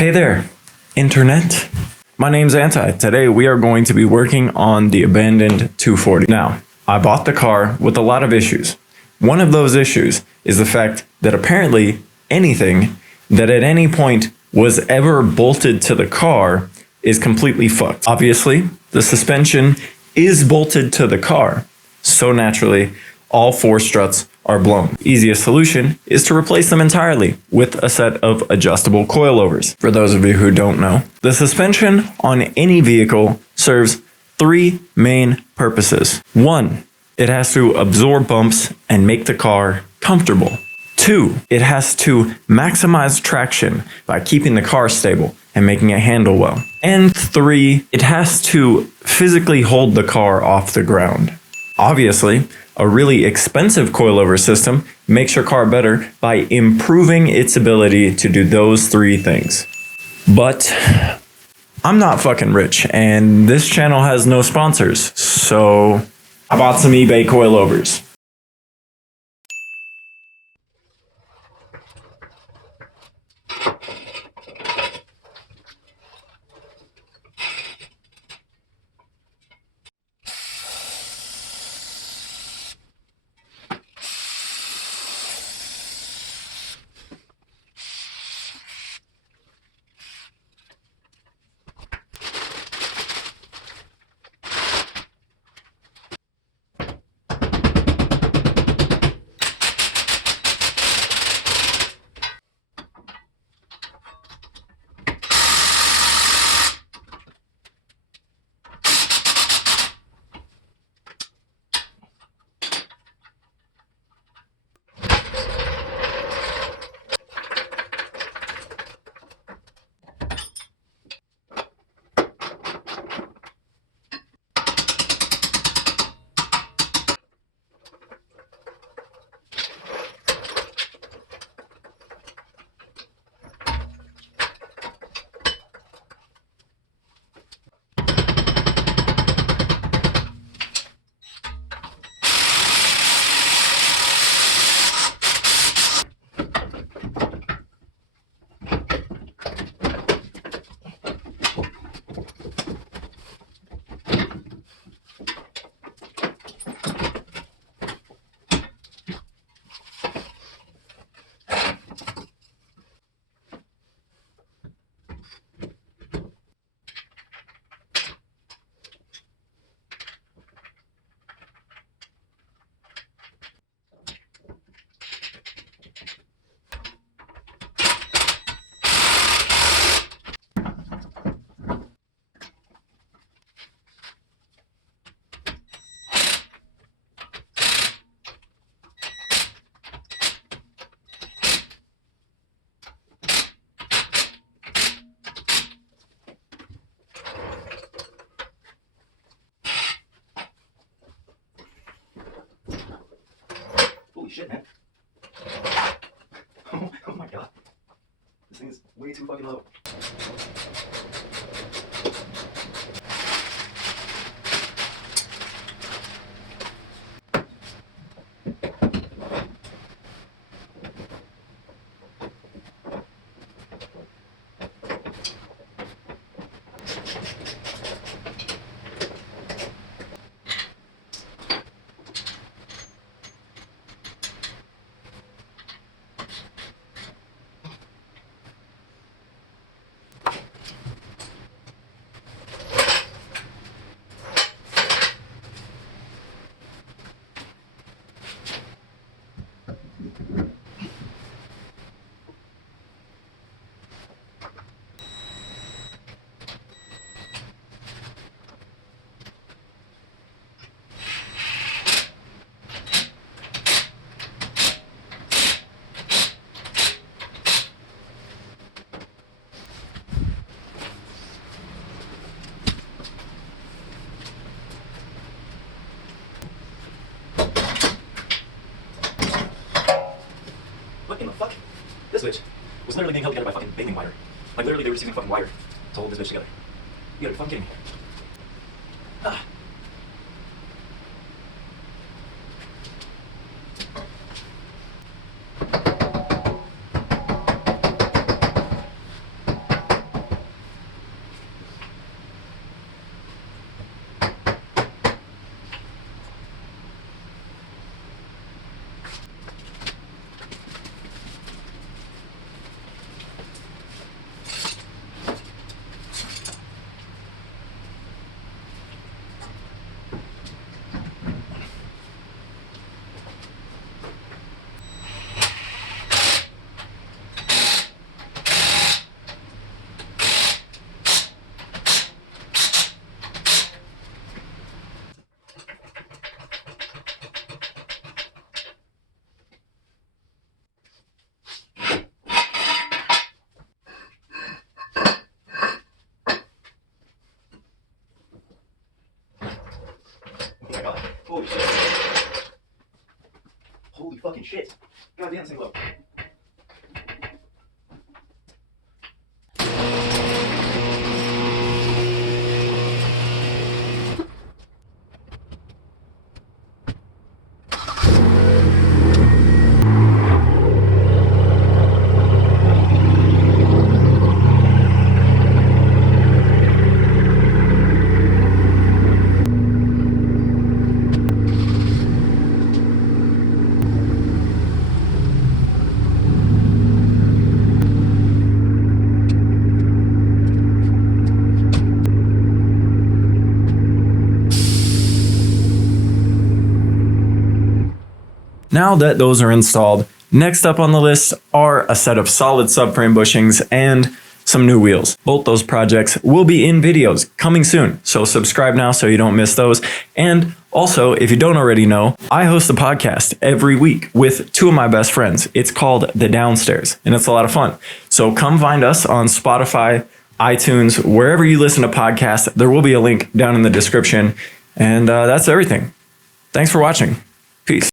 Hey there, internet. My name's Anti. Today we are going to be working on the abandoned 240. Now, I bought the car with a lot of issues. One of those issues is the fact that apparently anything that at any point was ever bolted to the car is completely fucked. Obviously, the suspension is bolted to the car, so naturally, all four struts are blown. The easiest solution is to replace them entirely with a set of adjustable coilovers. For those of you who don't know, the suspension on any vehicle serves three main purposes. One, it has to absorb bumps and make the car comfortable. Two, it has to maximize traction by keeping the car stable and making it handle well. And three, it has to physically hold the car off the ground. Obviously, a really expensive coilover system makes your car better by improving its ability to do those three things. But I'm not fucking rich, and this channel has no sponsors, so I bought some eBay coilovers. Holy shit, man. Oh my god. This thing is way too fucking low. What in the fuck? This bitch was literally being held together by fucking bathing wire. Like literally they were just using fucking wire to hold this bitch together. You gotta be fucking kidding me. Ah. fucking shit. Goddamn, sing low. Now that those are installed, next up on the list are a set of solid subframe bushings and some new wheels. Both those projects will be in videos coming soon, so subscribe now so you don't miss those. And also, if you don't already know, I host a podcast every week with two of my best friends. It's called The Downstairs, and it's a lot of fun. So come find us on Spotify, iTunes, wherever you listen to podcasts. There will be a link down in the description. And that's everything. Thanks for watching. Peace.